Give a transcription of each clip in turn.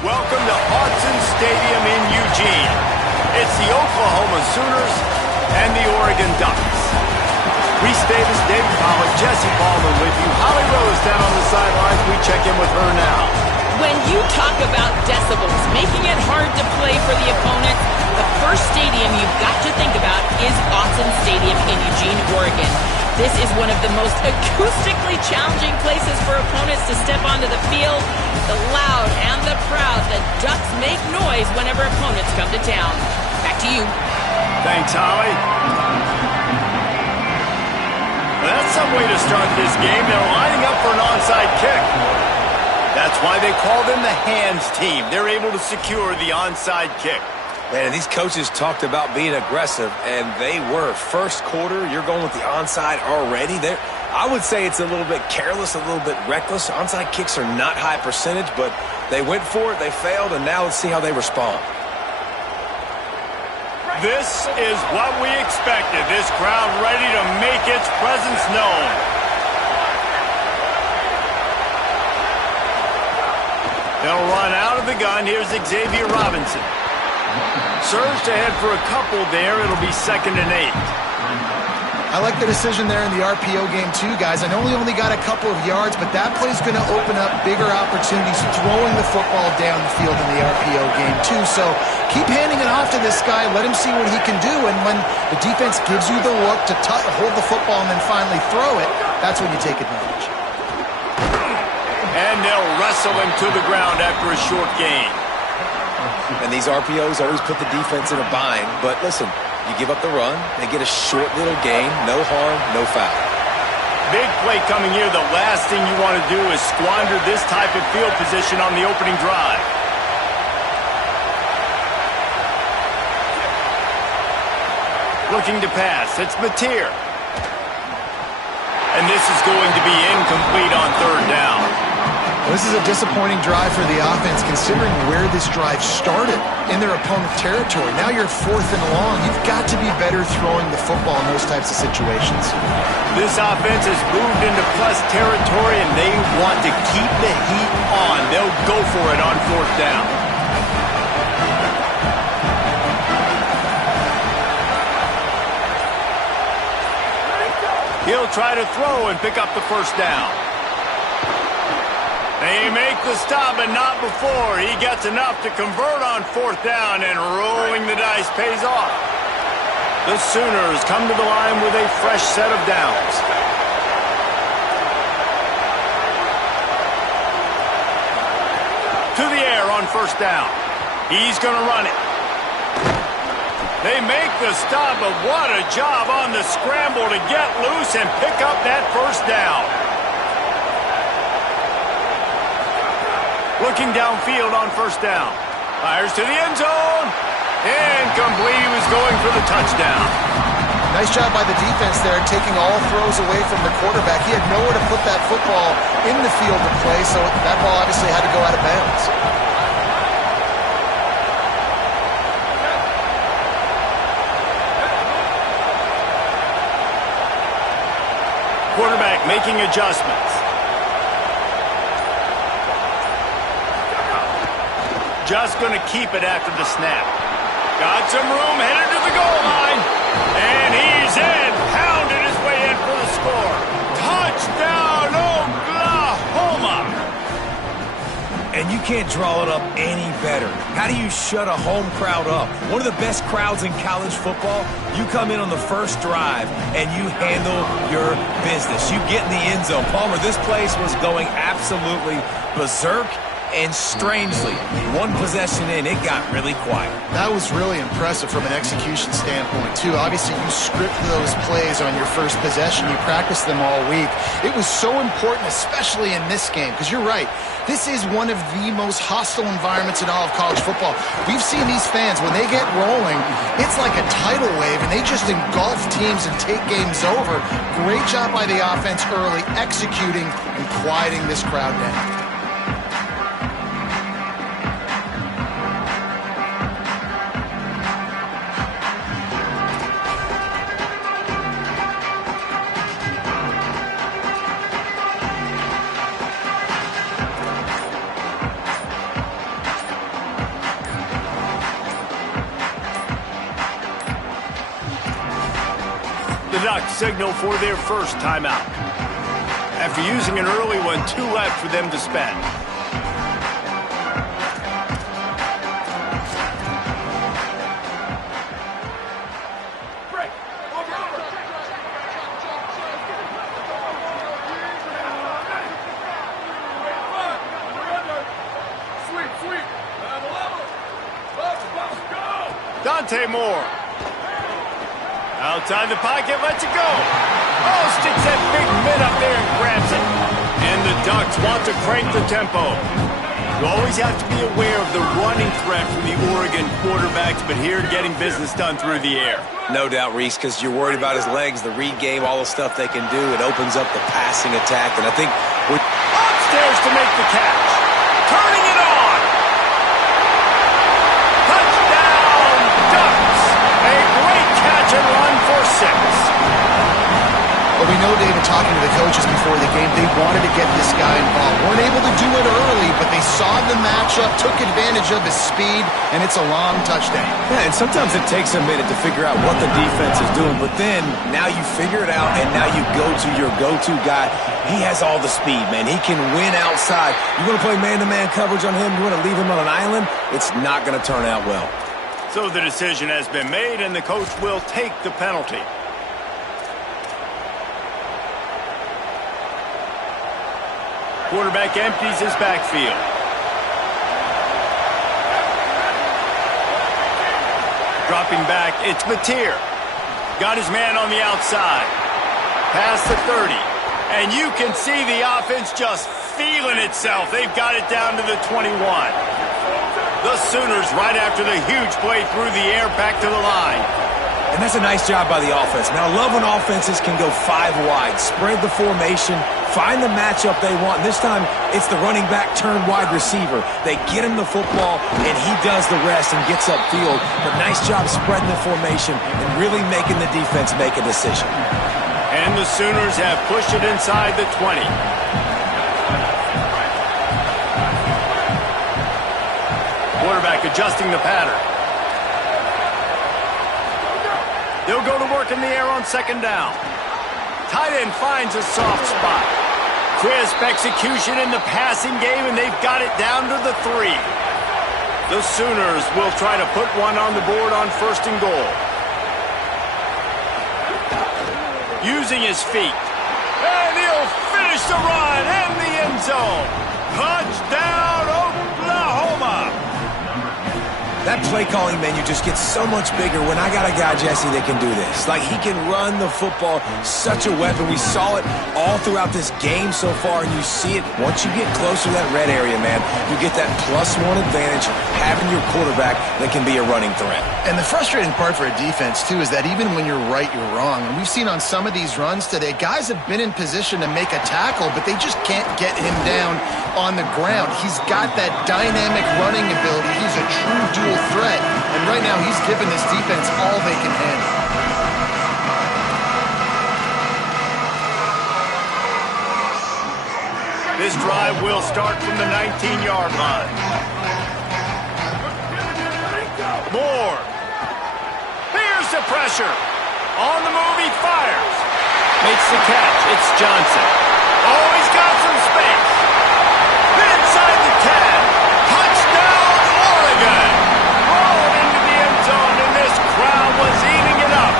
Welcome to Autzen Stadium in Eugene. It's the Oklahoma Sooners and the Oregon Ducks. Reese Davis, David Pollack, Jesse Ballman with you. Holly Rose down on the sidelines. We check in with her now. When you talk about decibels, making it hard to play for the opponent, the first stadium you've got to think about is Autzen Stadium in Eugene, Oregon. This is one of the most acoustically challenging places for opponents to step onto the field. The loud and the proud, the Ducks make noise whenever opponents come to town. Back to you. Thanks, Holly. Well, that's some way to start this game. They're lining up for an onside kick. That's why they call them the hands team. They're able to secure the onside kick. Man, and these coaches talked about being aggressive, and they were. First quarter, you're going with the onside already. I would say it's a little bit careless, a little bit reckless. Onside kicks are not high percentage, but they went for it, they failed, and now let's see how they respond. This is what we expected. This crowd ready to make its presence known. They'll run out of the gun. Here's Xavier Robinson. Surged ahead for a couple there. It'll be 2nd and 8. I like the decision there in the RPO game too, guys. I know he only got a couple of yards, but that play's going to open up bigger opportunities throwing the football down the field in the RPO game too. So keep handing it off to this guy. Let him see what he can do. And when the defense gives you the look to hold the football and then finally throw it, that's when you take advantage. And they'll wrestle him to the ground after a short gain. And these RPOs always put the defense in a bind. But listen, you give up the run, they get a short little gain, no harm, no foul. Big play coming here. The last thing you want to do is squander this type of field position on the opening drive. Looking to pass. It's Mateer. And this is going to be incomplete on 3rd down. This is a disappointing drive for the offense considering where this drive started in their opponent's territory. Now you're 4th and long. You've got to be better throwing the football in those types of situations. This offense has moved into plus territory, and they want to keep the heat on. They'll go for it on 4th down. He'll try to throw and pick up the 1st down. They make the stop, but not before. He gets enough to convert on 4th down, and rolling the dice pays off. The Sooners come to the line with a fresh set of downs. To the air on 1st down. He's going to run it. They make the stop, but what a job on the scramble to get loose and pick up that 1st down. Looking downfield on 1st down. Fires to the end zone. Incomplete. He was going for the touchdown. Nice job by the defense there, taking all throws away from the quarterback. He had nowhere to put that football in the field to play, so that ball obviously had to go out of bounds. Quarterback making adjustments. Just going to keep it after the snap. Got some room, headed to the goal line. And he's in. Pounded his way in for the score. Touchdown, Oklahoma. And you can't draw it up any better. How do you shut a home crowd up? One of the best crowds in college football. You come in on the first drive and you handle your business. You get in the end zone. Palmer, this place was going absolutely berserk. And strangely, one possession in, it got really quiet. That was really impressive from an execution standpoint, too. Obviously, you script those plays on your first possession. You practice them all week. It was so important, especially in this game, because you're right. This is one of the most hostile environments in all of college football. We've seen these fans, when they get rolling, it's like a tidal wave, and they just engulf teams and take games over. Great job by the offense early, executing and quieting this crowd down. The Ducks signal for their first timeout. After using an early one, 2 left for them to spend. Dante Moore. Outside the pocket, lets it go. Oh, sticks that big mid up there and grabs it. And the Ducks want to crank the tempo. You always have to be aware of the running threat from the Oregon quarterbacks, but here getting business done through the air. No doubt, Reese, because you're worried about his legs, the read game, all the stuff they can do. It opens up the passing attack, and I think we're upstairs to make the catch. Turning it on. Touchdown, Ducks. A great catch and run for 6. But we know, David, talking to the coaches before the game, they wanted to get this guy involved. Weren't able to do it early, but they saw the matchup, took advantage of his speed, and it's a long touchdown. Yeah, and sometimes it takes a minute to figure out what the defense is doing, but then now you figure it out, and now you go to your go-to guy. He has all the speed, man. He can win outside. You want to play man-to-man coverage on him? You want to leave him on an island? It's not going to turn out well. So the decision has been made, and the coach will take the penalty. Quarterback empties his backfield. Dropping back, it's Mateer. Got his man on the outside. Past the 30. And you can see the offense just feeling itself. They've got it down to the 21. The Sooners right after the huge play through the air back to the line. And that's a nice job by the offense. Now, I love when offenses can go 5 wide, spread the formation, find the matchup they want. This time, it's the running back turned wide receiver. They get him the football, and he does the rest and gets upfield. But nice job spreading the formation and really making the defense make a decision. And the Sooners have pushed it inside the 20. Quarterback adjusting the pattern. They'll go to work in the air on second down. Tight end finds a soft spot. Crisp execution in the passing game, and they've got it down to the 3. The Sooners will try to put one on the board on 1st and goal. Using his feet. And he'll finish the run in the end zone. Touchdown, Oklahoma! That play calling menu just gets so much bigger when I got a guy, Jesse, that can do this. Like, he can run the football, such a weapon. We saw it all throughout this game so far, and you see it once you get closer to that red area, man. You get that +1 advantage having your quarterback that can be a running threat. And the frustrating part for a defense, too, is that even when you're right, you're wrong. And we've seen on some of these runs today, guys have been in position to make a tackle, but they just can't get him down on the ground. He's got that dynamic running ability. He's a true dual threat, and right now he's given this defense all they can handle. This drive will start from the 19-yard line. Moore. Here's the pressure. On the move, he fires. Makes the catch. It's Johnson. Oh, he's got some space. Inside the 10. Touchdown, Oregon. Rolled into the end zone, and this crowd was eating it up.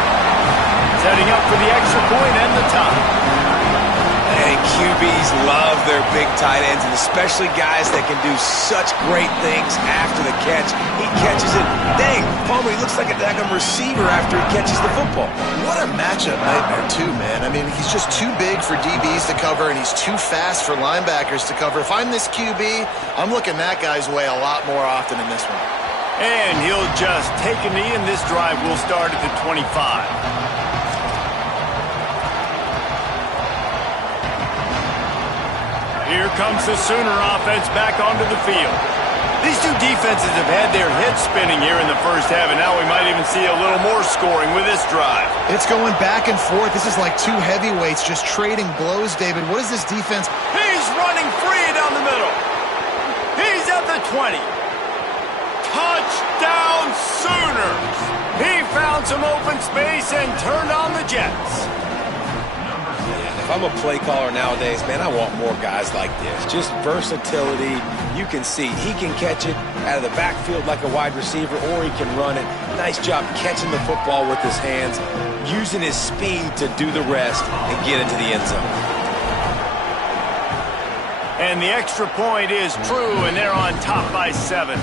Setting up for the extra point and the tie. And QBs love their big tight ends, and especially guys that can do such great things after the catch. He catches it. Dang, Palmer, he looks like a daggum receiver after he catches the football. What a matchup nightmare, too, man. I mean, he's just too big for DBs to cover, and he's too fast for linebackers to cover. If I'm this QB, I'm looking that guy's way a lot more often in this one. And he'll just take a knee, and this drive will start at the 25. Here comes the Sooner offense back onto the field. These two defenses have had their heads spinning here in the first half, and now we might even see a little more scoring with this drive. It's going back and forth. This is like two heavyweights just trading blows, David. What is this defense? He's running free down the middle. He's at the 20. Touchdown, Sooners. He found some open space and turned on the Jets. If I'm a play caller nowadays, man, I want more guys like this. Just versatility. You can see he can catch it out of the backfield like a wide receiver, or he can run it. Nice job catching the football with his hands, using his speed to do the rest and get into the end zone. And the extra point is true, and they're on top by 7.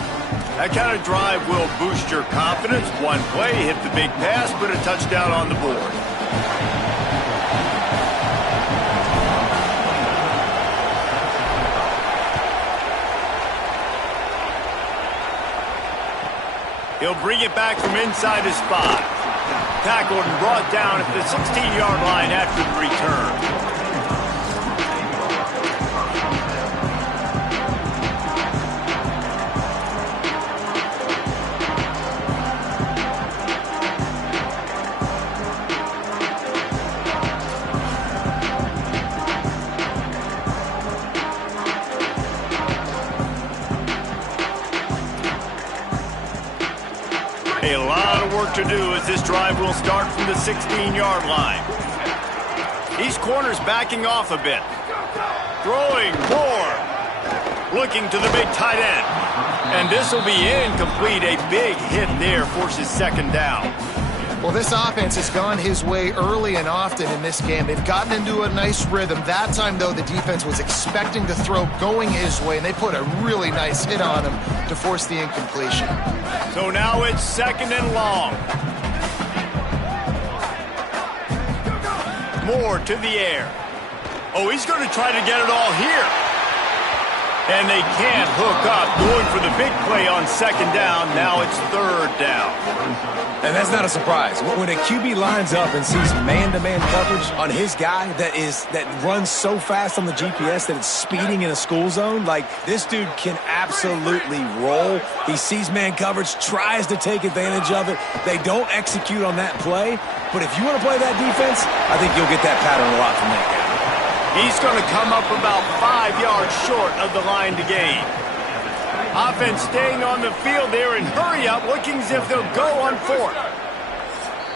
That kind of drive will boost your confidence. One play, hit the big pass, put a touchdown on the board. He'll bring it back from inside his 5. Tackled and brought down at the 16-yard line after the return. A lot of work to do as this drive will start from the 16-yard line. These corners backing off a bit. Throwing more. Looking to the big tight end. And this will be incomplete. A big hit there forces second down. Well, this offense has gone his way early and often in this game. They've gotten into a nice rhythm. That time, though, the defense was expecting to throw going his way, and they put a really nice hit on him to force the incompletion. So now it's second and long. Moore to the air. Oh, he's going to try to get it all here. And they can't hook up. Going for the big play on second down. Now it's third down. And that's not a surprise. When a QB lines up and sees man-to-man coverage on his guy that runs so fast on the GPS that it's speeding in a school zone, like this dude can absolutely roll. He sees man coverage, tries to take advantage of it. They don't execute on that play. But if you want to play that defense, I think you'll get that pattern a lot from that guy. He's going to come up about 5 yards short of the line to gain. Offense staying on the field there and hurry up, looking as if they'll go on 4th.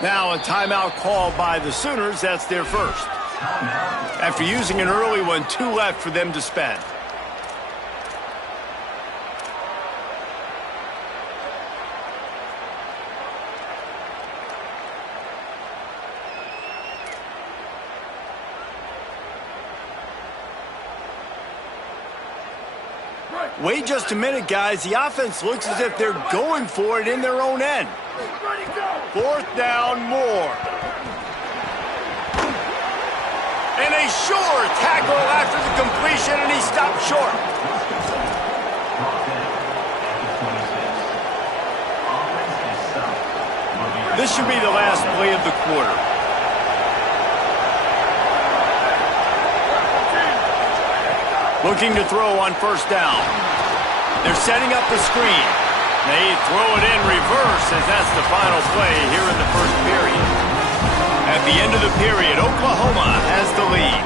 Now a timeout called by the Sooners. That's their first. After using an early one, 2 left for them to spend. Wait just a minute, guys. The offense looks as if they're going for it in their own end. 4th down, Moore. And a sure tackle after the completion, and he stopped short. This should be the last play of the quarter. Looking to throw on first down. They're setting up the screen. They throw it in reverse as that's the final play here in the first period. At the end of the period, Oklahoma has the lead.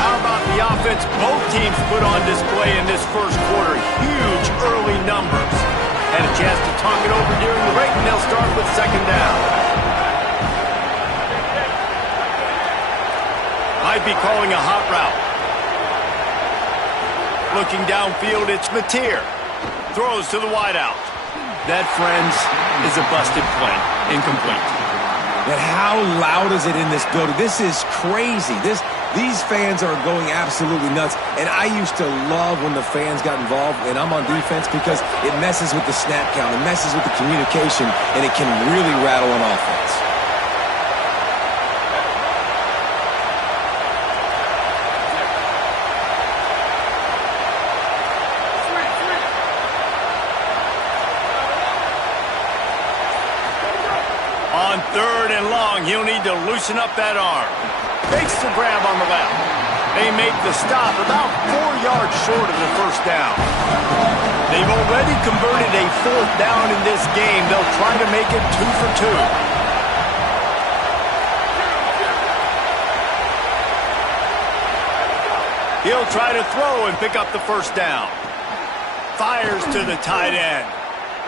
How about the offense both teams put on display in this first quarter? Huge early numbers. Had a chance to talk it over during the break, and they'll start with second down. Might be calling a hot route. Looking downfield, it's Mateer. Throws to the wideout. That, friends, is a busted play. Incomplete. But how loud is it in this building? This is crazy. These fans are going absolutely nuts. And I used to love when the fans got involved, and I'm on defense, because it messes with the snap count. It messes with the communication, and it can really rattle an offense. On 3rd and long, he'll need to loosen up that arm. Makes the grab on the left. They make the stop about 4 yards short of the first down. They've already converted a 4th down in this game. They'll try to make it 2 for 2. He'll try to throw and pick up the first down. Fires to the tight end.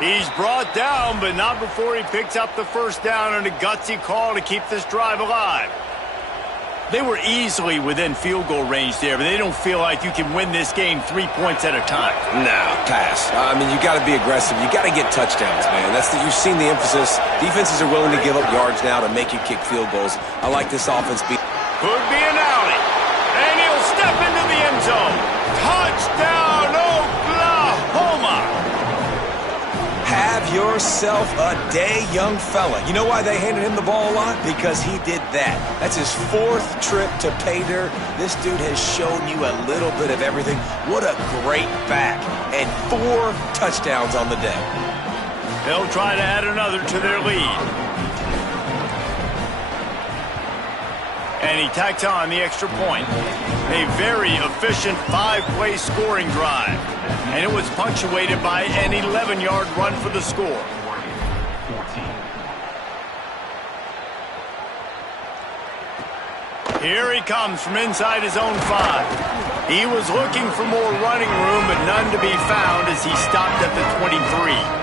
He's brought down, but not before he picks up the first down and a gutsy call to keep this drive alive. They were easily within field goal range there, but they don't feel like you can win this game 3 points at a time. No, pass. I mean, you got to be aggressive. You got to get touchdowns, man. You've seen the emphasis. Defenses are willing to give up yards now to make you kick field goals. I like this offense. Could be an alley. And he'll step into the end zone. Touchdown, Oklahoma! Have yourself a day, young fella. You know why they handed him the ball a lot? Because he did that. That's his 4th trip to pay dirt. This dude has shown you a little bit of everything. What a great back. And 4 touchdowns on the day. They'll try to add another to their lead. And he tacks on the extra point. A very efficient 5-play scoring drive. And it was punctuated by an 11-yard run for the score. Here he comes from inside his own 5. He was looking for more running room, but none to be found as he stopped at the 23.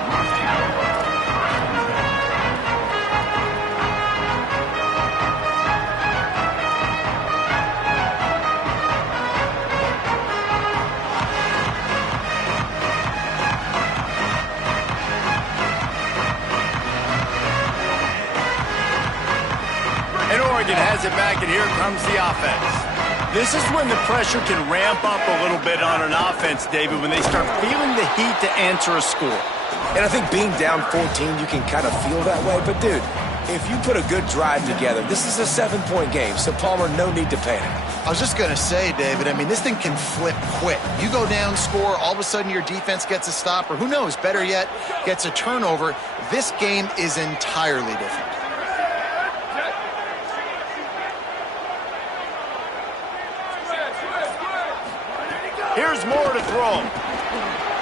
Has it back, and here comes the offense. This is when the pressure can ramp up a little bit on an offense, David, when they start feeling the heat to answer a score. And I think being down 14, you can kind of feel that way. But, dude, if you put a good drive together, this is a 7-point game, so, Palmer, no need to panic. I was just going to say, David, I mean, this thing can flip quick. You go down, score, all of a sudden your defense gets a stop, or who knows, better yet, gets a turnover. This game is entirely different. Here's Moore to throw.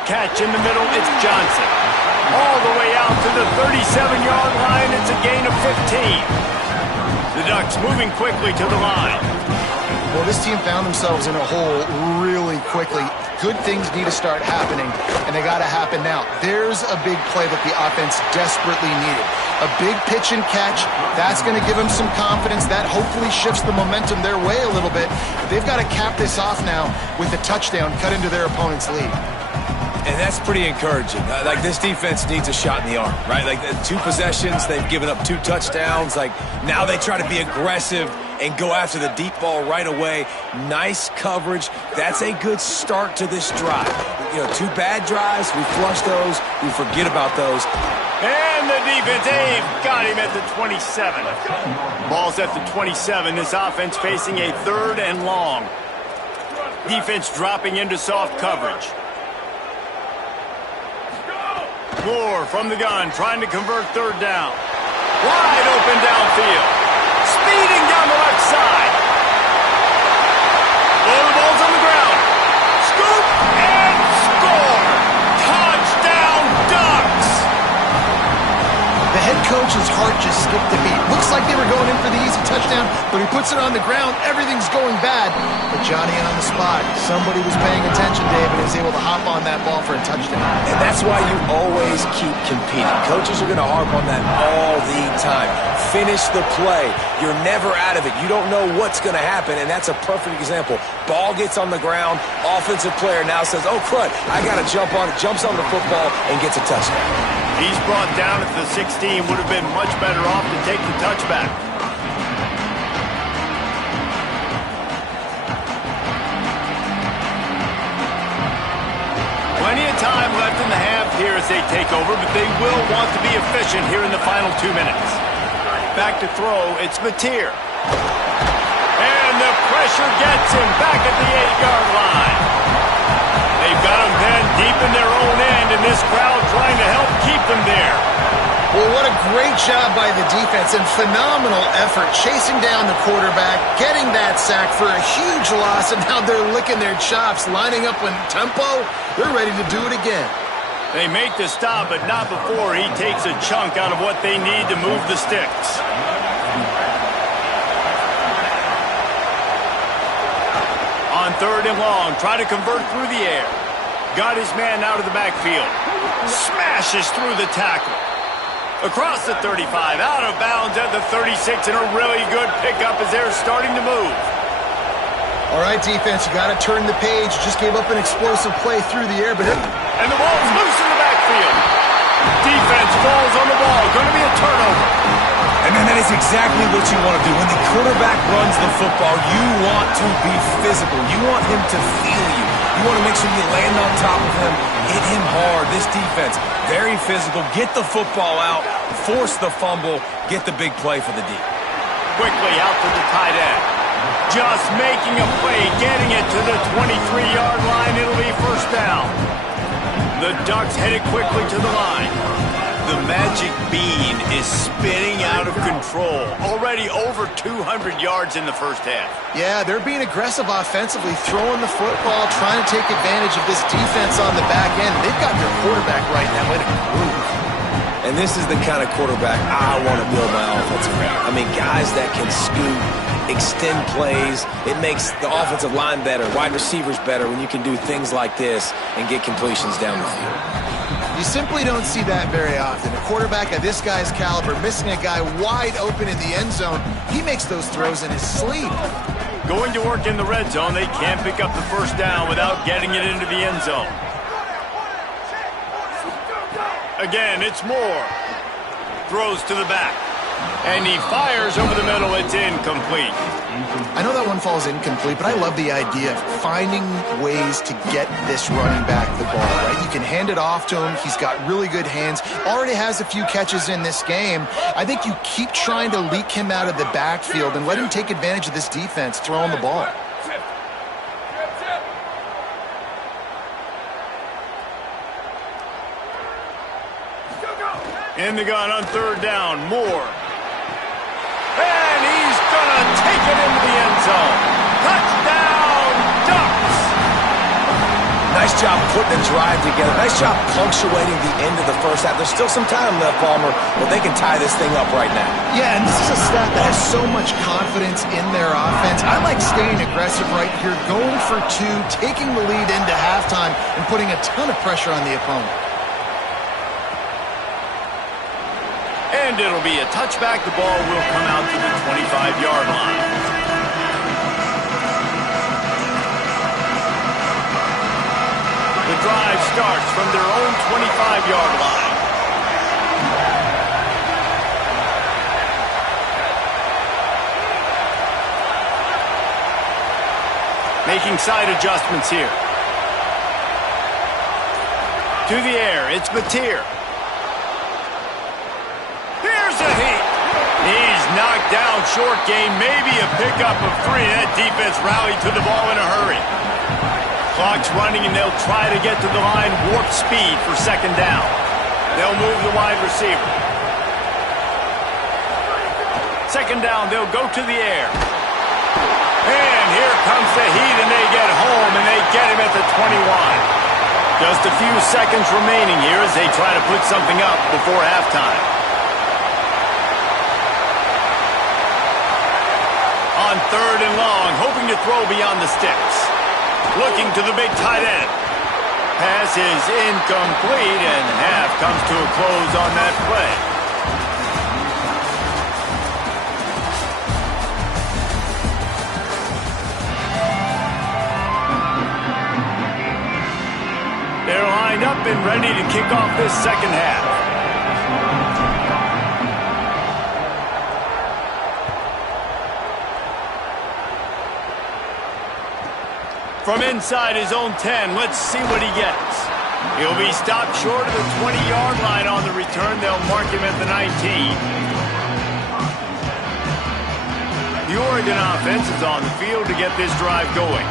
Catch in the middle, it's Johnson. All the way out to the 37-yard line, it's a gain of 15. The Ducks moving quickly to the line. Well, this team found themselves in a hole really quickly. Good things need to start happening, and they got to happen now. There's a big play that the offense desperately needed. A big pitch and catch. That's going to give them some confidence. That hopefully shifts the momentum their way a little bit. They've got to cap this off now with a touchdown cut into their opponent's lead. And that's pretty encouraging. Like, this defense needs a shot in the arm, right? Like, 2 possessions, they've given up 2 touchdowns. Like, now they try to be aggressive and go after the deep ball right away. Nice coverage. That's a good start to this drive. You know, 2 bad drives, we flush those, we forget about those. And the defense, got him at the 27. Ball's at the 27. This offense facing a 3rd and long. Defense dropping into soft coverage. Moore from the gun, trying to convert 3rd down. Wide open downfield. Speeding down the left side. Oh, the ball's on the ground. Scoop and score. Touchdown, Ducks. The head coach's heart just skipped a beat. Looks like they were going in for the easy touchdown, but he puts it on the ground. Everything's going bad. But Johnny in on the spot. Somebody was paying attention, David, and is able to hop on that ball for a touchdown. And that's why you always keep competing. Coaches are going to harp on that all the time. Finish the play. You're never out of it. You don't know what's going to happen, and that's a perfect example. Ball gets on the ground. Offensive player now says, oh, crud, I got to jump on it. Jumps on the football and gets a touchdown. He's brought down at the 16. Would have been much better off to take the touchback. Plenty of time left in the half here as they take over, but they will want to be efficient here in the final 2 minutes. Back to throw, it's Mateer. And the pressure gets him back at the 8-yard line. They've got him pinned deep in their own end, and this crowd trying to help keep them there. Well, what a great job by the defense and phenomenal effort chasing down the quarterback, getting that sack for a huge loss, and now they're licking their chops, lining up in tempo. They're ready to do it again. They make the stop, but not before he takes a chunk out of what they need to move the sticks. On 3rd and long, try to convert through the air. Got his man out of the backfield. Smashes through the tackle. Across the 35, out of bounds at the 36, and a really good pickup as they're starting to move. All right, defense, you got to turn the page. Just gave up an explosive play through the air, but... And the ball's loose in the backfield. Defense falls on the ball. Going to be a turnover. And then that is exactly what you want to do. When the quarterback runs the football, you want to be physical. You want him to feel you. You want to make sure you land on top of him, hit him hard. This defense, very physical. Get the football out, force the fumble, get the big play for the D. Quickly out to the tight end. Just making a play, getting it to the 23-yard line. It'll be first down. The Ducks headed quickly to the line. The magic bean is spinning out of control. Already over 200 yards in the first half. Yeah, they're being aggressive offensively, throwing the football, trying to take advantage of this defense on the back end. They've got their quarterback right now in a groove. And this is the kind of quarterback I want to build my offense around. I mean, guys that can scoot, extend plays. It makes the offensive line better, wide receivers better when you can do things like this and get completions down the field. You simply don't see that very often. A quarterback of this guy's caliber missing a guy wide open in the end zone. He makes those throws in his sleep. Going to work in the red zone. They can't pick up the first down without getting it into the end zone. Again, it's Moore. Throws to the back. And he fires over the middle. It's incomplete. I know that one falls incomplete, but I love the idea of finding ways to get this running back the ball, right? You can hand it off to him. He's got really good hands. Already has a few catches in this game. I think you keep trying to leak him out of the backfield and let him take advantage of this defense throwing the ball. In the gun on third down, Moore. And he's going to take it into the end zone. Touchdown, Ducks! Nice job putting the drive together. Nice job punctuating the end of the first half. There's still some time left, Palmer, but they can tie this thing up right now. Yeah, and this is a staff that has so much confidence in their offense. I like staying aggressive right here, going for two, taking the lead into halftime, and putting a ton of pressure on the opponent. And it'll be a touchback. The ball will come out to the 25-yard line. The drive starts from their own 25-yard line. Making side adjustments here. To the air, it's Mateer. Here's a hit. He's knocked down short game, maybe a pickup of 3. That defense rallied to the ball in a hurry. Clock's running, and they'll try to get to the line, warp speed for second down. They'll move the wide receiver. Second down, they'll go to the air. And here comes the heat, and they get home, and they get him at the 21. Just a few seconds remaining here as they try to put something up before halftime. On third and long, hoping to throw beyond the sticks. Looking to the big tight end. Pass is incomplete, and half comes to a close on that play. They're lined up and ready to kick off this second half. From inside his own 10, let's see what he gets. He'll be stopped short of the 20-yard line on the return. They'll mark him at the 19. The Oregon offense is on the field to get this drive going.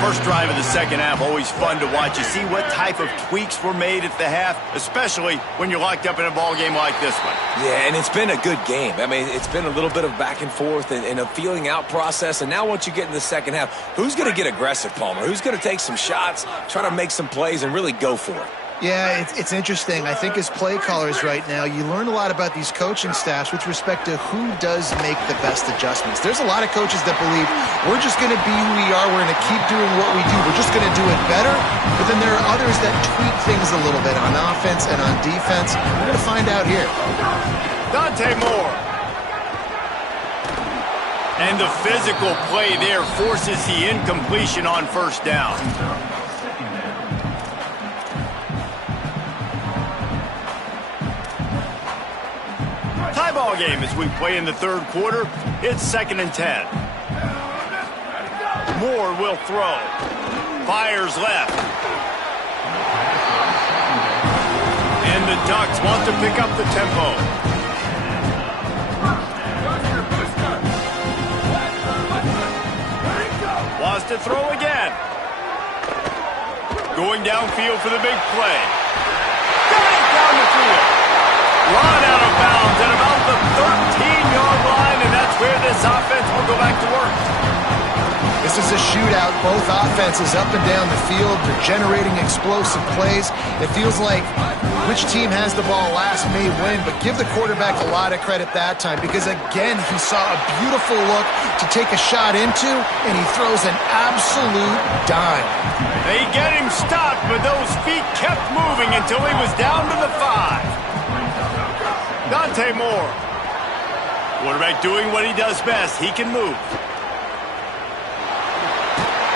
First drive of the second half, always fun to watch. You see what type of tweaks were made at the half, especially when you're locked up in a ball game like this one. Yeah, and it's been a good game. I mean, it's been a little bit of back and forth and a feeling out process. And now once you get in the second half, who's going to get aggressive, Palmer? Who's going to take some shots, try to make some plays, and really go for it? Yeah, it's interesting. I think as play callers right now, you learn a lot about these coaching staffs with respect to who does make the best adjustments. There's a lot of coaches that believe we're just going to be who we are. We're going to keep doing what we do. We're just going to do it better. But then there are others that tweak things a little bit on offense and on defense. We're going to find out here. Dante Moore. And the physical play there forces the incompletion on first down. Tie ball game as we play in the third quarter. It's 2nd and 10. Moore will throw. Fires left. And the Ducks want to pick up the tempo. Wants to throw again. Going downfield for the big play. Got it down the field. Run out of bounds at about the 13-yard line, and that's where this offense will go back to work. This is a shootout. Both offenses up and down the field. They're generating explosive plays. It feels like which team has the ball last may win, but give the quarterback a lot of credit that time because, again, he saw a beautiful look to take a shot into, and he throws an absolute dime. They get him stopped, but those feet kept moving until he was down to the 5. Dante Moore. Quarterback doing what he does best. He can move.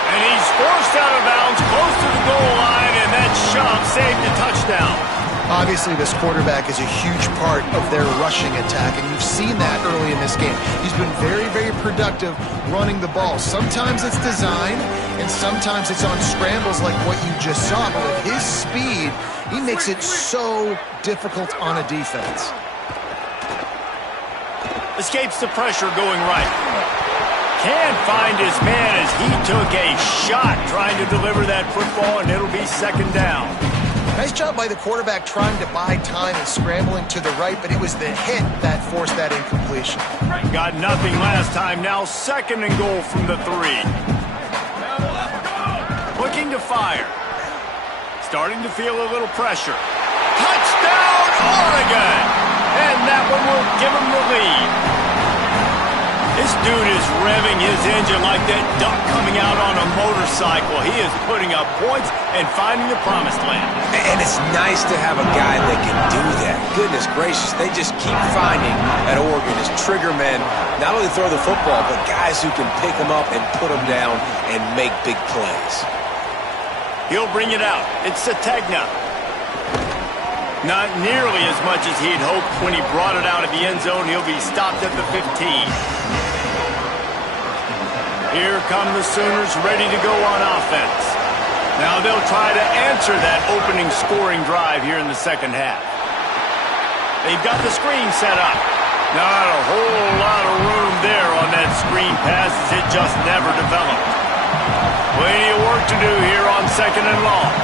And he's forced out of bounds close to the goal line, and that shove saved a touchdown. Obviously, this quarterback is a huge part of their rushing attack, and you've seen that early in this game. He's been very, very productive running the ball. Sometimes it's design, and sometimes it's on scrambles like what you just saw. But with his speed, he makes it so difficult on a defense. Escapes the pressure going right. Can't find his man as he took a shot trying to deliver that football, and it'll be 2nd down. Nice job by the quarterback trying to buy time and scrambling to the right, but it was the hit that forced that incompletion. Got nothing last time. Now 2nd and goal from the 3. Looking to fire. Starting to feel a little pressure. Touchdown, Oregon! And that one will give him the lead. This dude is revving his engine like that duck coming out on a motorcycle. He is putting up points and finding the promised land. And it's nice to have a guy that can do that. Goodness gracious, they just keep finding at Oregon as trigger men, not only throw the football, but guys who can pick them up and put them down and make big plays. He'll bring it out. It's Sategna. Not nearly as much as he'd hoped when he brought it out of the end zone. He'll be stopped at the 15. Here come the Sooners ready to go on offense. Now they'll try to answer that opening scoring drive here in the 2nd half. They've got the screen set up. Not a whole lot of room there on that screen pass as it just never developed. Plenty of work to do here on 2nd and long.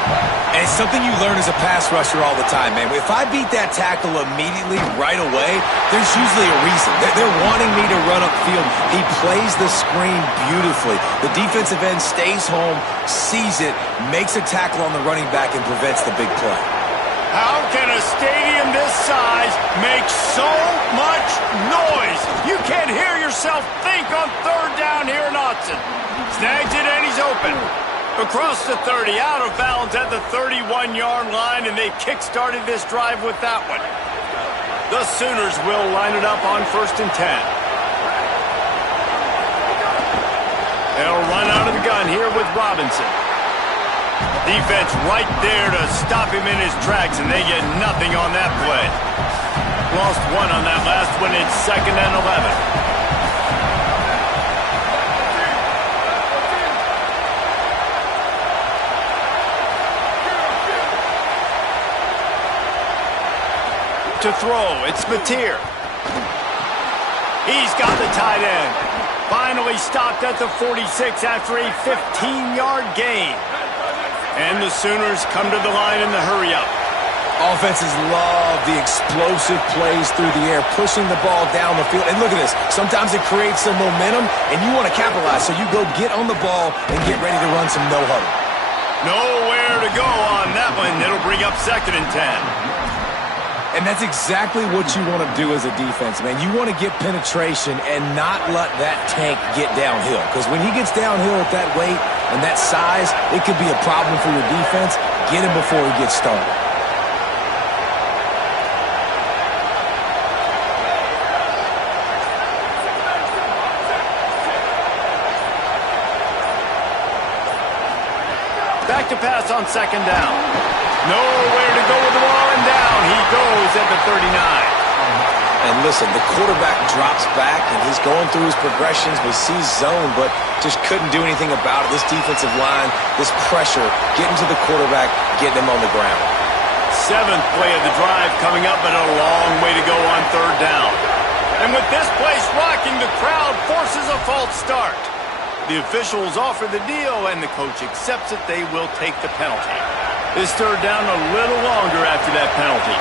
And it's something you learn as a pass rusher all the time, man. If I beat that tackle immediately, right away, there's usually a reason. They're wanting me to run upfield. He plays the screen beautifully. The defensive end stays home, sees it, makes a tackle on the running back, and prevents the big play. How can a stadium this size make so much noise? You can't hear yourself think on 3rd down here in Autzen. Snags it and he's open. Across the 30, out of bounds at the 31-yard line, and they kick-started this drive with that one. The Sooners will line it up on 1st and 10. They'll run out of the gun here with Robinson. Defense right there to stop him in his tracks, and they get nothing on that play. Lost one on that last one. It's 2nd and 11. To throw, it's Mateer. He's got the tight end. Finally stopped at the 46 after a 15-yard gain. And the Sooners come to the line in the hurry-up. Offenses love the explosive plays through the air, pushing the ball down the field. And look at this. Sometimes it creates some momentum, and you want to capitalize. So you go get on the ball and get ready to run some no-huddle. Nowhere to go on that one. It'll bring up 2nd and 10. And that's exactly what you want to do as a defense, man. You want to get penetration and not let that tank get downhill. Because when he gets downhill at that weight and that size, it could be a problem for your defense. Get him before he gets started. Back to pass on 2nd down. Nowhere to go with the ball, and down he goes at the 39. And listen, the quarterback drops back, and he's going through his progressions. We see zone, but just couldn't do anything about it. This defensive line, this pressure, getting to the quarterback, getting him on the ground. 7th play of the drive coming up, but a long way to go on 3rd down. And with this place rocking, the crowd forces a false start. The officials offer the deal, and the coach accepts it. They will take the penalty. This 3rd down a little longer after that penalty.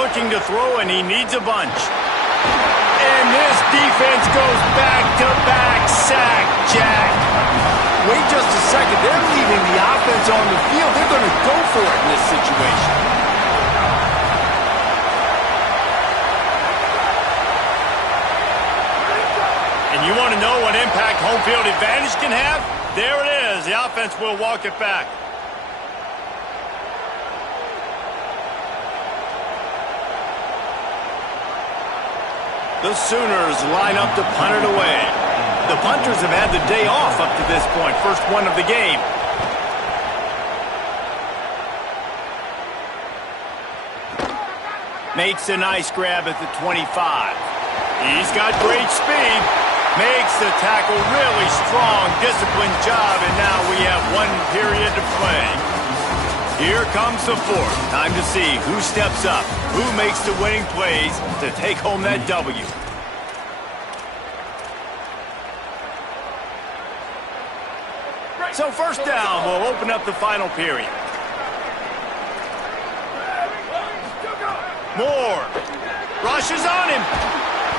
Looking to throw, and he needs a bunch. And this defense goes back-to-back sack, Jack. Wait just a second. They're leaving the offense on the field. They're going to go for it in this situation. And you want to know what impact home field advantage can have? There it is. The offense will walk it back. The Sooners line up to punt it away. The punters have had the day off up to this point. First one of the game. Makes a nice grab at the 25. He's got great speed. Makes the tackle really strong, disciplined job, and now we have 1 period to play. Here comes the 4th. Time to see who steps up, who makes the winning plays to take home that W. So 1st down will open up the final period. Moore rushes on him.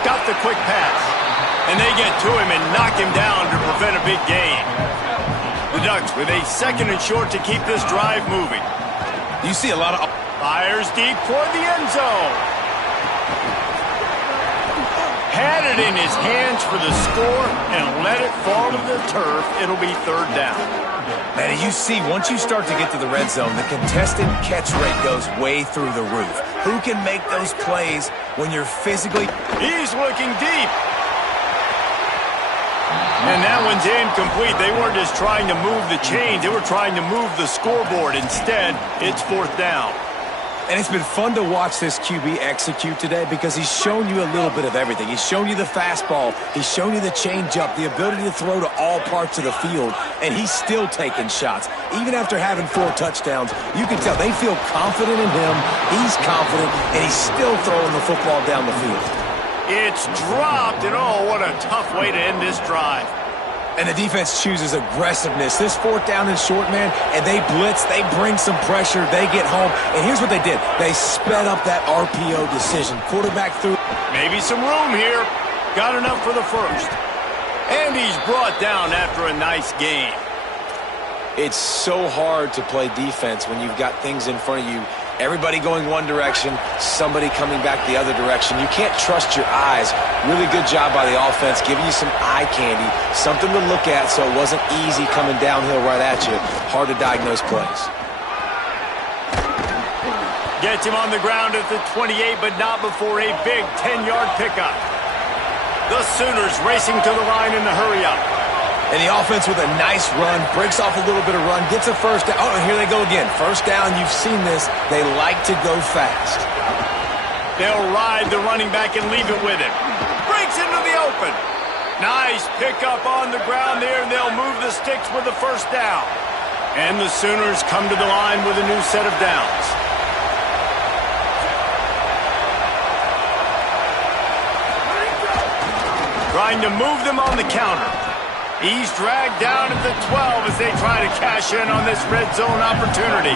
Got the quick pass. And they get to him and knock him down to prevent a big gain. The Ducks with a 2nd and short to keep this drive moving. You see a lot of... Fires deep toward the end zone. Had it in his hands for the score and let it fall to the turf. It'll be 3rd down. Man, you see, once you start to get to the red zone, the contested catch rate goes way through the roof. Who can make those plays when you're physically... He's looking deep. And that one's incomplete. They weren't just trying to move the chains. They were trying to move the scoreboard. Instead, it's 4th down. And it's been fun to watch this QB execute today because he's shown you a little bit of everything. He's shown you the fastball. He's shown you the changeup, the ability to throw to all parts of the field. And he's still taking shots. Even after having 4 touchdowns, you can tell they feel confident in him. He's confident, and he's still throwing the football down the field. It's dropped, and oh, what a tough way to end this drive. And the defense chooses aggressiveness. This 4th down and short, man, and they blitz, they bring some pressure, they get home. And here's what they did. They sped up that RPO decision. Quarterback threw. Maybe some room here. Got enough for the 1st. And he's brought down after a nice game. It's so hard to play defense when you've got things in front of you. Everybody going one direction, somebody coming back the other direction. You can't trust your eyes. Really good job by the offense, giving you some eye candy, something to look at so it wasn't easy coming downhill right at you. Hard to diagnose plays. Gets him on the ground at the 28, but not before a big 10-yard pickup. The Sooners racing to the line in the hurry-up. And the offense with a nice run, breaks off a little bit of run, gets a 1st down. Oh, and here they go again. 1st down, you've seen this. They like to go fast. They'll ride the running back and leave it with him. Breaks into the open. Nice pickup on the ground there, and they'll move the sticks with the 1st down. And the Sooners come to the line with a new set of downs. Trying to move them on the counter. He's dragged down at the 12 as they try to cash in on this red zone opportunity.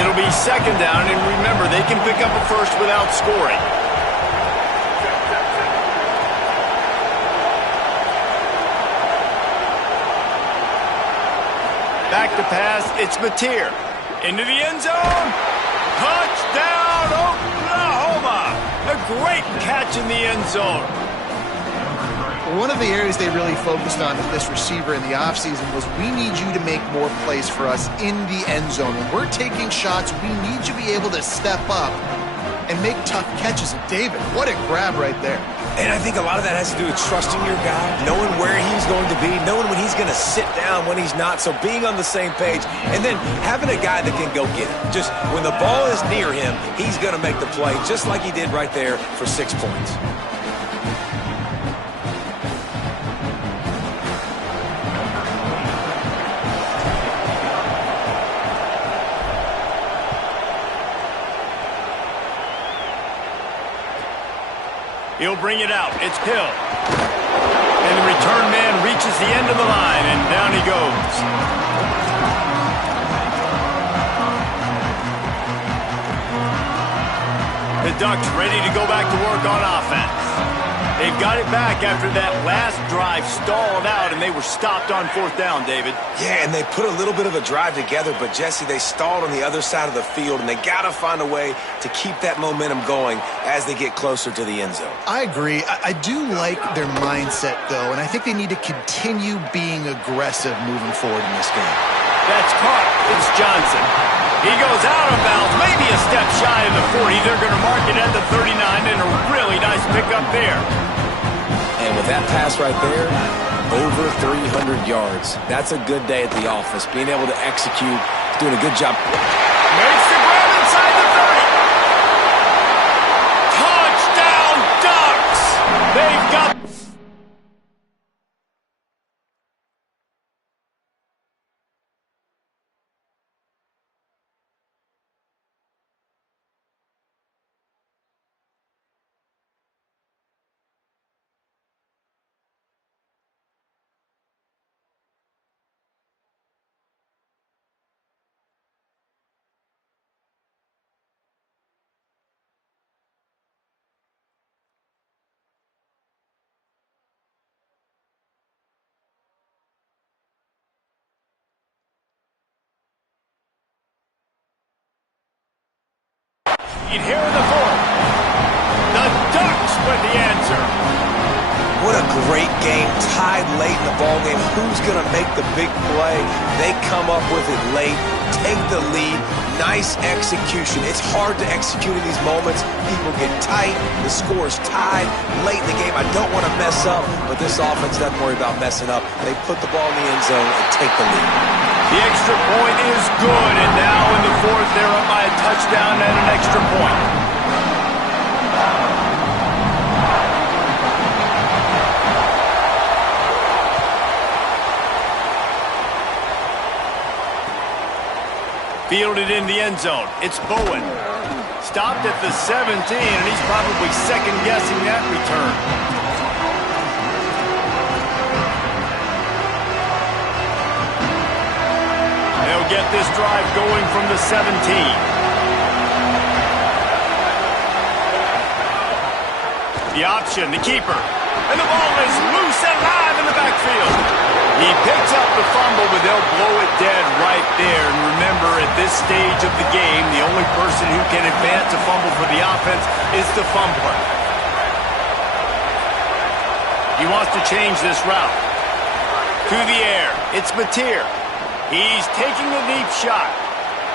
It'll be 2nd down, and remember, they can pick up a 1st without scoring. Back to pass. It's Mateer. Into the end zone. Touchdown, Oklahoma. A great catch in the end zone. One of the areas they really focused on with this receiver in the offseason was we need you to make more plays for us in the end zone. When we're taking shots, we need you to be able to step up and make tough catches. And David, what a grab right there. And I think a lot of that has to do with trusting your guy, knowing where he's going to be, knowing when he's going to sit down, when he's not, so being on the same page, and then having a guy that can go get it. Just when the ball is near him, he's going to make the play, just like he did right there for 6 points. He'll bring it out. It's Hill. And the return man reaches the end of the line, and down he goes. The Ducks ready to go back to work on offense. They've got it back after that last drive stalled out, and they were stopped on 4th down, David. Yeah, and they put a little bit of a drive together, but, Jesse, they stalled on the other side of the field, and they got to find a way to keep that momentum going as they get closer to the end zone. I agree. I do like their mindset, though, and I think they need to continue being aggressive moving forward in this game. That's caught. It's Johnson. He goes out of bounds, maybe a step shy of the 40. They're going to mark it at the 39, and a really nice pickup there. And with that pass right there, over 300 yards. That's a good day at the office. Being able to execute, doing a good job. Makes the grab inside the 30. Touchdown, Ducks! They've got... Here in the 4th. The Ducks with the answer. What a great game, tied late in the ballgame. Who's going to make the big play? They come up with it late, take the lead. Nice execution. It's hard to execute in these moments. People get tight. The score is tied late in the game. I don't want to mess up, but this offense doesn't worry about messing up. They put the ball in the end zone and take the lead. The extra point is good, and now in the 4th, they're up by a touchdown and an extra point. Fielded in the end zone. It's Bowen. Stopped at the 17, and he's probably second-guessing that return. They'll get this drive going from the 17. The option, the keeper. And the ball is loose and live in the backfield. He picks up the fumble, but they'll blow it dead right there. And remember, at this stage of the game, the only person who can advance a fumble for the offense is the fumbler. He wants to change this route. To the air. It's Mateer. He's taking a deep shot.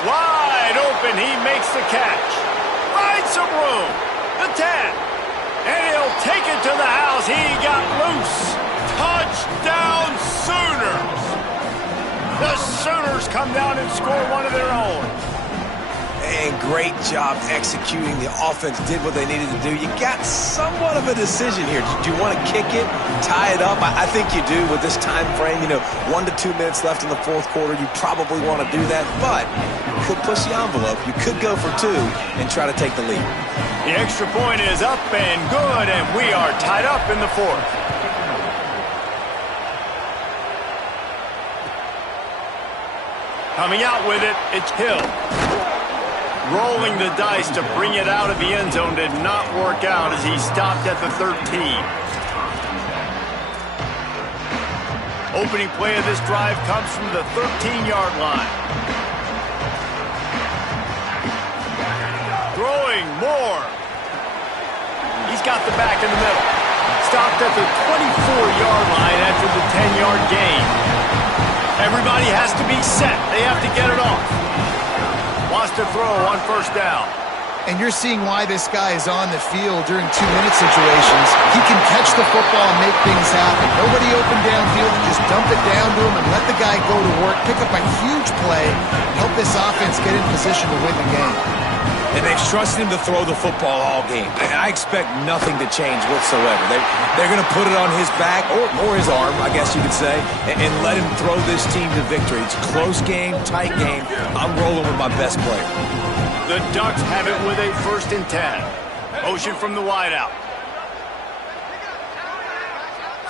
Wide open. He makes the catch. Finds some room. The 10. And he'll take it to the house. He got loose. Touchdown, Sooners. The Sooners come down and score one of their own. And great job executing. The offense did what they needed to do. You got somewhat of a decision here. Do you want to kick it, tie it up? I think you do with this time frame. 1 to 2 minutes left in the 4th quarter. You probably want to do that, but you could push the envelope. You could go for 2 and try to take the lead. The extra point is up and good, and we are tied up in the 4th. Coming out with it, it's Hill. Rolling the dice to bring it out of the end zone did not work out as he stopped at the 13. Opening play of this drive comes from the 13-yard line. Throwing Moore. He's got the back in the middle. Stopped at the 24-yard line after the 10-yard gain. Everybody has to be set. They have to get it off. Wants to throw on first down. And you're seeing why this guy is on the field during 2-minute situations. He can catch the football and make things happen. Nobody open downfield, just dump it down to him and let the guy go to work, pick up a huge play, help this offense get in position to win the game. And they've trusted him to throw the football all game. And I expect nothing to change whatsoever. They're going to put it on his back, or his arm, I guess you could say, and let him throw this team to victory. It's a close game, tight game. I'm rolling with my best player. The Ducks have it with a 1st and 10. Motion from the wideout.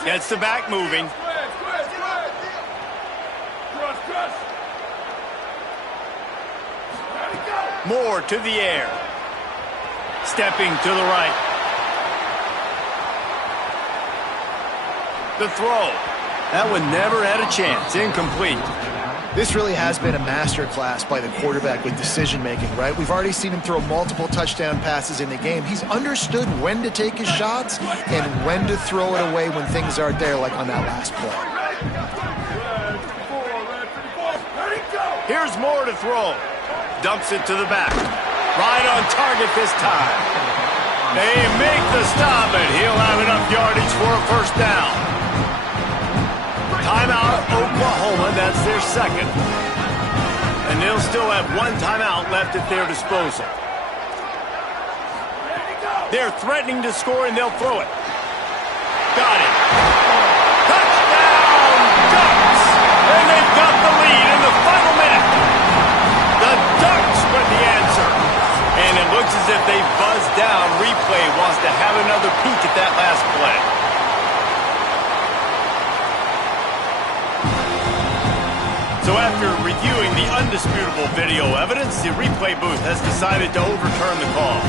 Gets the back moving. Moore to the air. Stepping to the right. The throw. That one never had a chance. Incomplete. This really has been a masterclass by the quarterback with decision-making, right? We've already seen him throw multiple touchdown passes in the game. He's understood when to take his shots and when to throw it away when things aren't there, like on that last play. Here's Moore to throw. Dumps it to the back. Right on target this time. They make the stop, and he'll have enough yardage for a first down. Timeout, Oklahoma. That's their second. And they'll still have one timeout left at their disposal. They're threatening to score, and they'll throw it. Got it. Touchdown, Ducks! And they've got the lead in the final minute. The Ducks with the answer. And it looks as if they buzzed down. Replay wants to have another peek at that last play. So after reviewing the undisputable video evidence, the replay booth has decided to overturn the call.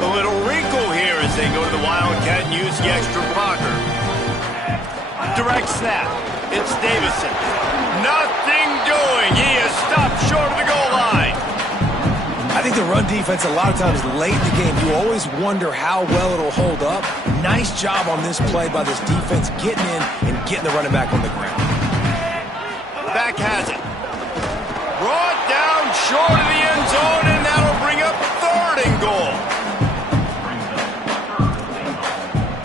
A little wrinkle here as they go to the Wildcat and use the extra blocker. Direct snap. It's Davison. Nothing doing. He is stopped short of the goal line. I think the run defense, a lot of times late in the game, you always wonder how well it'll hold up. Nice job on this play by this defense, getting in and getting the running back on the ground. Back has it. Brought down short of the end zone, and that'll bring up 3rd and goal.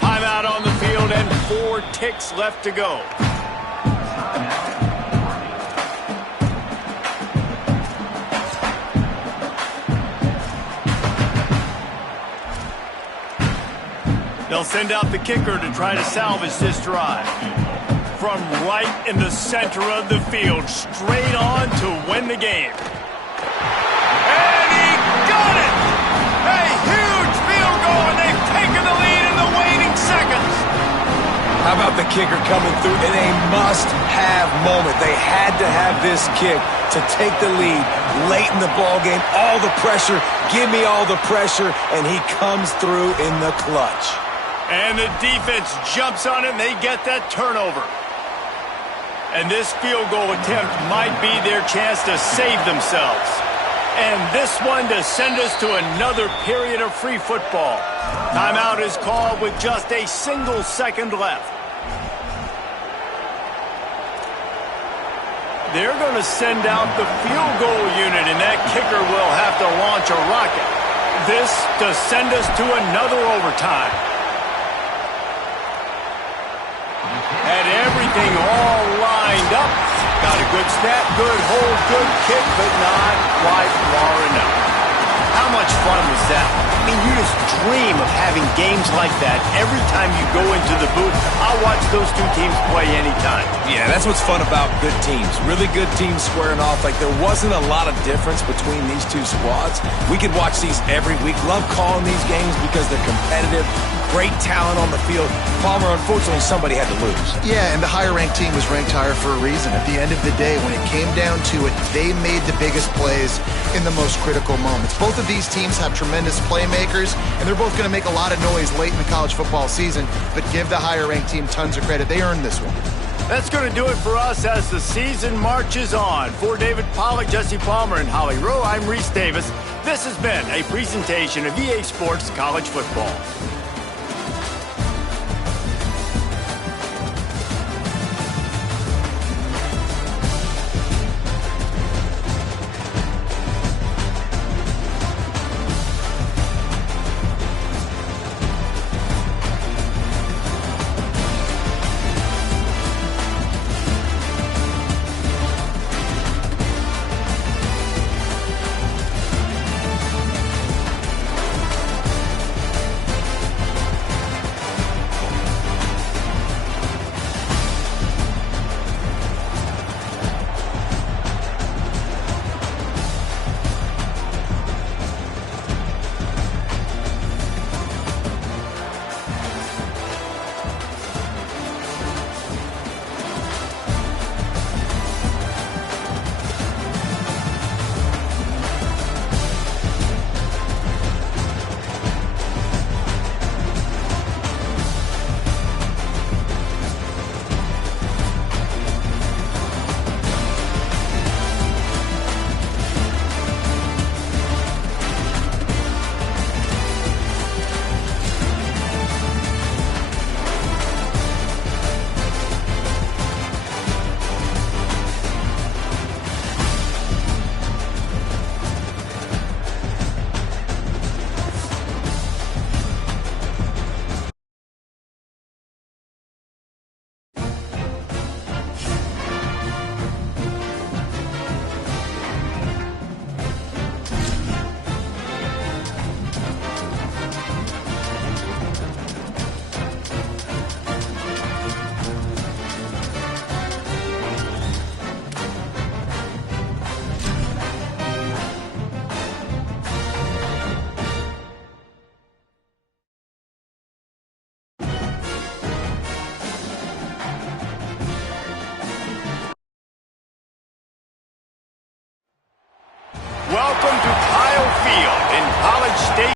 Timeout on the field and 4 ticks left to go. They'll send out the kicker to try to salvage this drive. From right in the center of the field, straight on to win the game. And he got it! A huge field goal, and they've taken the lead in the waning seconds. How about the kicker coming through in a must-have moment? They had to have this kick to take the lead late in the ball game. All the pressure, give me all the pressure, and he comes through in the clutch. And the defense jumps on it, and they get that turnover. And this field goal attempt might be their chance to save themselves. And this one to send us to another period of free football. Timeout is called with just a single second left. They're going to send out the field goal unit, and that kicker will have to launch a rocket. This to send us to another overtime. Had everything all lined up. Got a good snap, good hold, good kick, but not quite far enough. How much fun was that? I mean, you just dream of having games like that every time you go into the booth. I'll watch those two teams play anytime. Yeah, that's what's fun about good teams. Really good teams squaring off. Like, there wasn't a lot of difference between these two squads. We could watch these every week. Love calling these games because they're competitive, great talent on the field. Palmer, unfortunately, somebody had to lose. Yeah, and the higher-ranked team was ranked higher for a reason. At the end of the day, when it came down to it, they made the biggest plays in the most critical moments. Both of these teams have tremendous playmakers, and they're both going to make a lot of noise late in the college football season, but give the higher-ranked team tons of credit. They earned this one. That's going to do it for us as the season marches on. For David Pollack, Jesse Palmer, and Holly Rowe, I'm Reese Davis. This has been a presentation of EA Sports College Football.